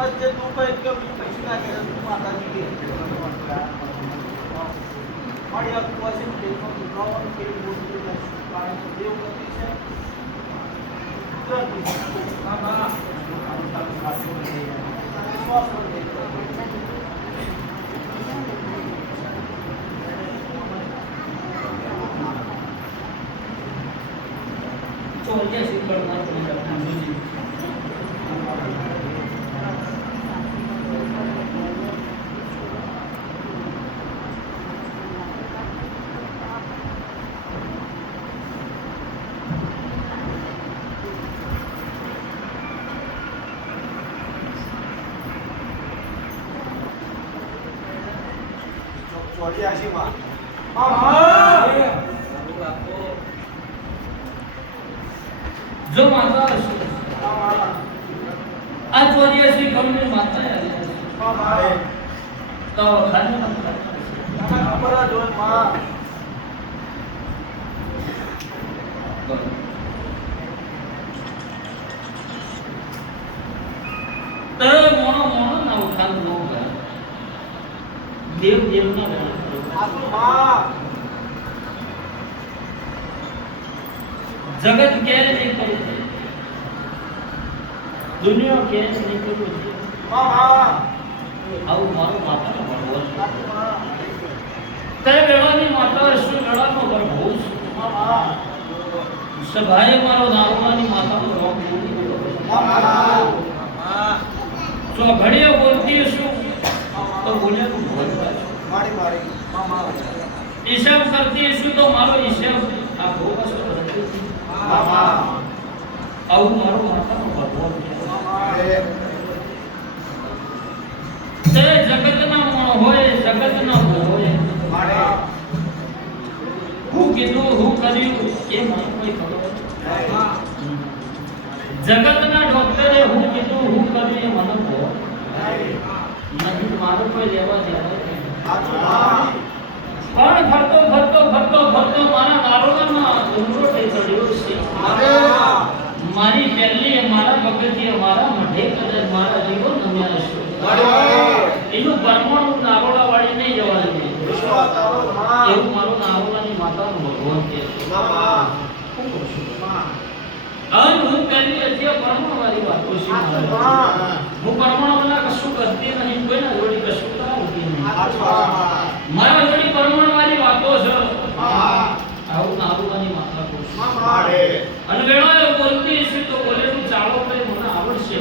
બસ જે તું કોઈ કે કહે તું માતાજી કે. મારી આ કુવાસી દેવનો દુખાવાનું કે બોલતું નથી કારણ કે દેવ છે. કુદરતી હા હા કરોડના પૈસા જોજી. ચોર્યાસી માં જો માતા હશે આ ચોર્યાસી કરોડની માતા યાદ તો ખાલી માતા ખબર જ હોયમાં તરે મોણો મોણો ના ઉઠાન નો દેવ દેવ ના મોણો તો માં જગત ક્યારે નહીં કરે? છે દુનિયા કે નહીં કરવું છે? આવું મારું માતાનો ભગવાન આ તો વેળાની માતા શું વેળાનો ગર્ભો છે સભાએ મારો નારોલાની માતાનો રોગ ઘડીએ બોલતી શું તો બોલે તું. મારી મારી. હિસાબ કરતી શું તો મારો હિસાબ આ ભોગ આવું મારો માતાનો ભગવાન છે તે જગતના મૂળ હોય, જગતનો હોય. હું કીધું, હું કર્યું, એ મને કોઈ ખબર. જગતના ડોક્ટરે હું કીધું, હું કર્યું, એ મને કહો નથી. મારું કોઈ લેવા દેવા પણ ફરતો ફરતો ફરતો ફરતો મારા નારોડામાં થઈ ચડ્યો છે. મારી પહેલી મારા પગથિયે મારા મઢે કદર મારા જીવો નમ્યા હશે. એનું પરમાણુ નારોડા વાળી નહીં જવા દે એવું મારું નારોડાની માતાનું ભગવાન કે અને હું પહેલી હતી પરમાણુ વાળી વાતો છે. હું કશું કરતી નહીં કોઈના જોડી કશું કરાવતી નહીં મારા જોડી પરમાણુ વાળી વાતો છે. આવું નારોડાની માતા કહું અને બોલતી હશે તો બોલેલું ચાલો કઈ મને આવડશે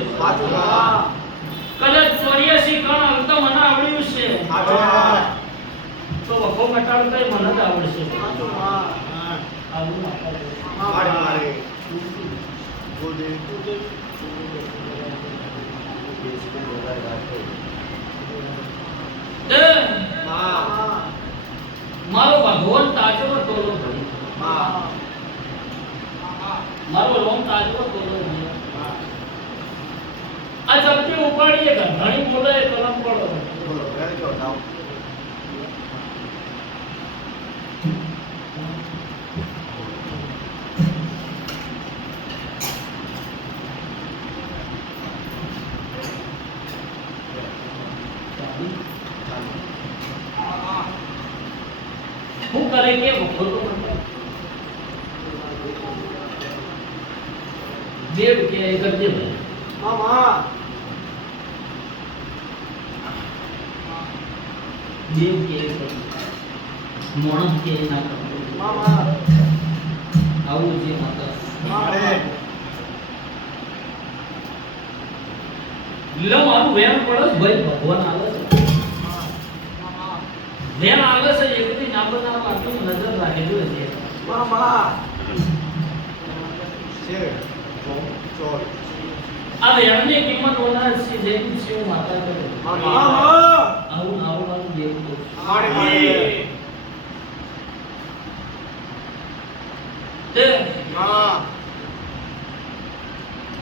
કદાચ ચોર્યાસી કણ તો મને આવડ્યું છે. તો વખો મટાડતા મને જ આવડશે. તે મારો ભગવાન તાજો ભરી મારો રોમ તાજો ભરી આ ચપટી ઉપાડીએ ઘણી બોલે કલમ પડો શું કરે કે વખો તો મને દેવ કે એ કરજે ભાઈ દેવ કે એ કરજે મોણસ કે એ ના કરજે આવું છે માતા. લો મારું વેણ પડે છે. ભાઈ ભગવાન આવે છે. વેણ આવે છે એકથી ના બનાવ આટલું નજર રાખેલું છે. આ વેણની કિંમત ઓના છે જેમ શિવ માતા કરે આવું આવું આવું.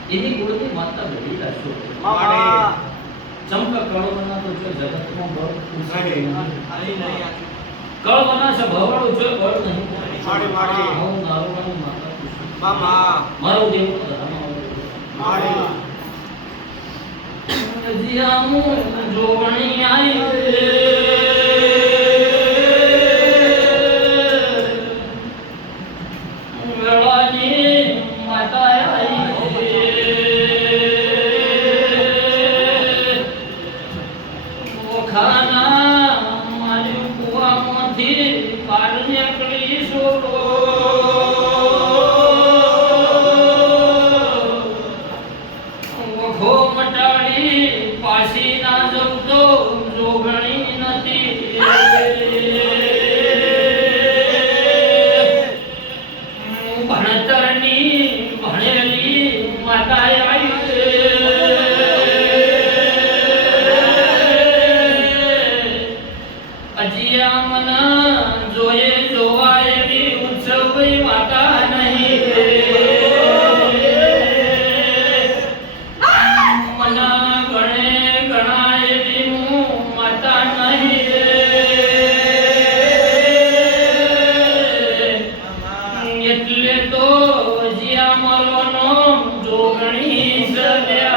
એની ગુણની માતા બધી લાશો ચમક કળો બના તો જો જગતમાં બળ નહીં. કળ બના છે ભવાળો જો બળ નહીં. મારે મારે. હું મારો માતા મામા મારો દેવ મારે. જીયા મુ જોવણી આઈ જી અમારો નામ જોગણી સદા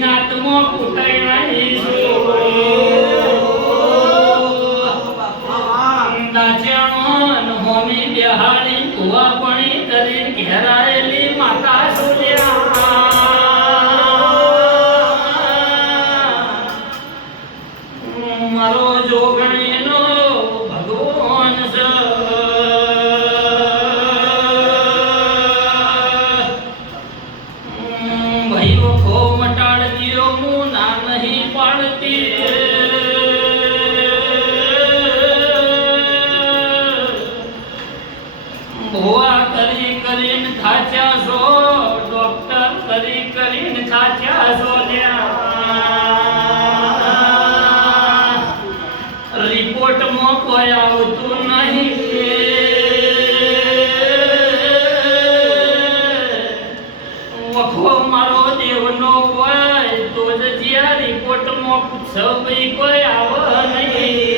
નિનાત્મો પુતૈણા ઈશો હોમી બિહારી કુવા Yeah. કોઈ આવો નહીં.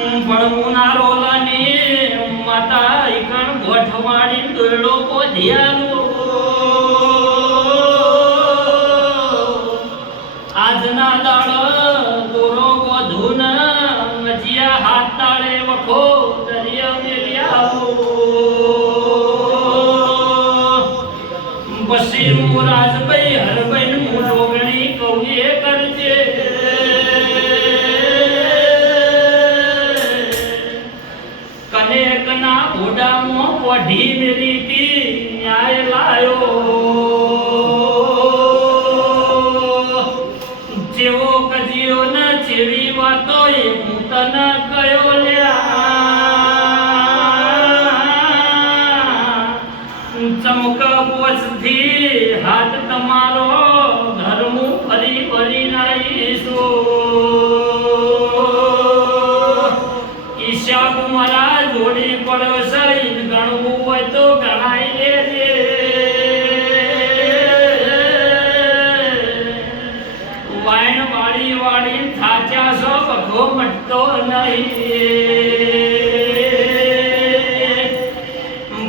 ભણમુના રોલાને માતા એકણ ગોઠવાણી દોયડો પોધ્યાનો આજના દાળ ગોરો ગોધુન મજિયા હાથ તાળે વખો દરિયા મેલ્યા પછી મુરાજ મોઢામાં પઢી મેલી તી ન્યાય લાયો. પડોસરી ગણવું હોય તો વાયણ વાળી વાળી સો પગો મટતો નહીં.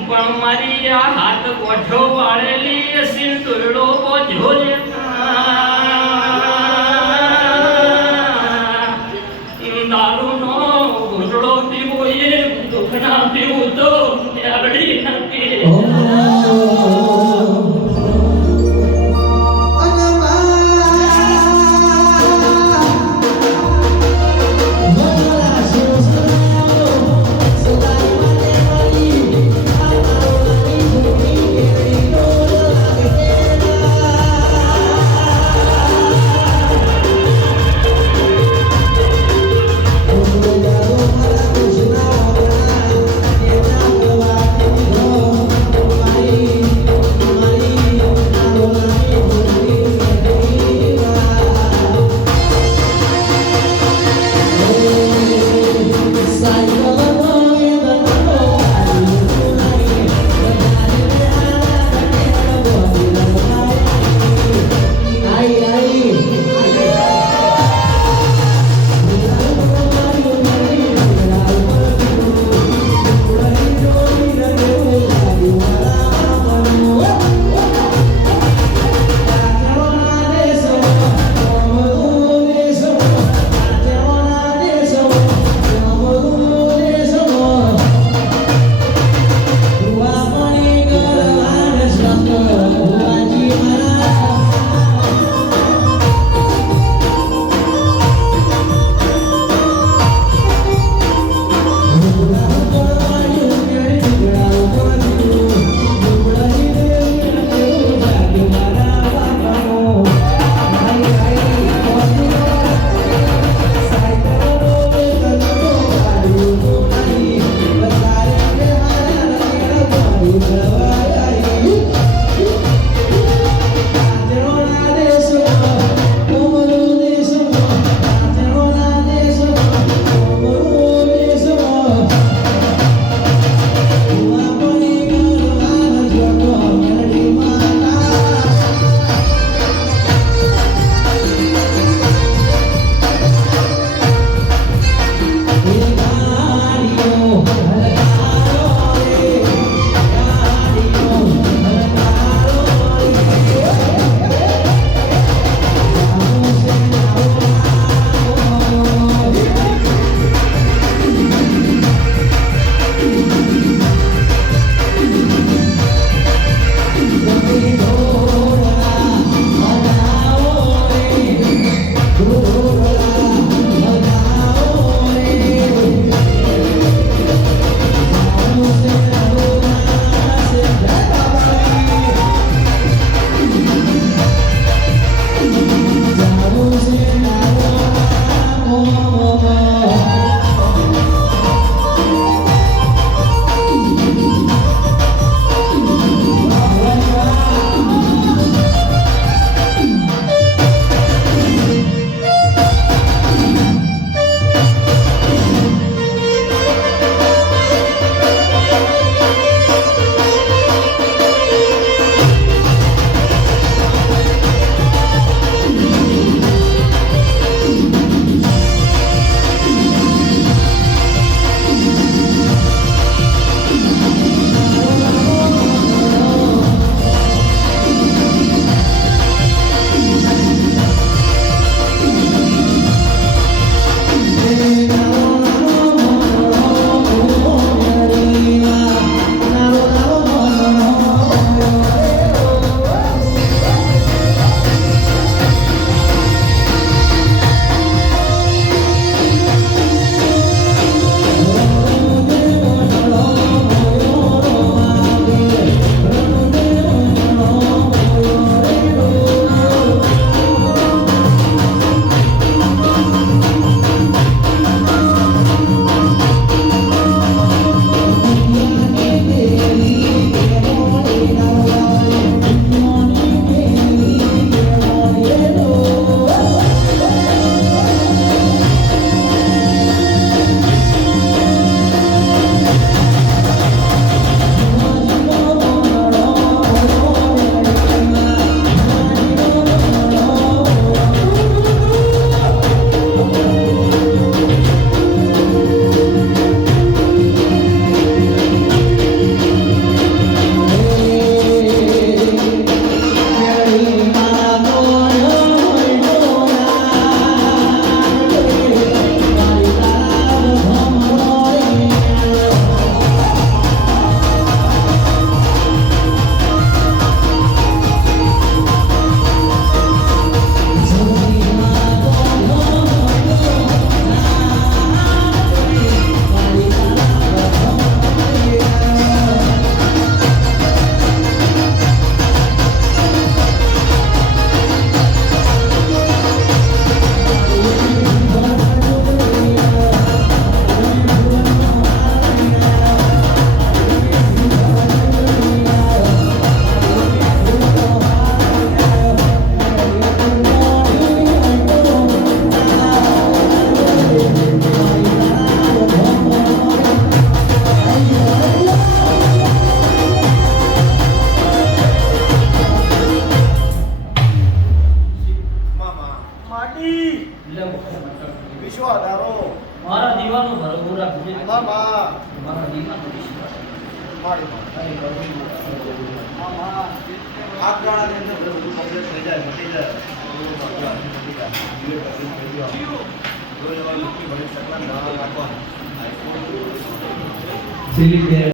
પણ મારી આ હાથ કોઠો વાળેલી સિંતુરડો બોજો જે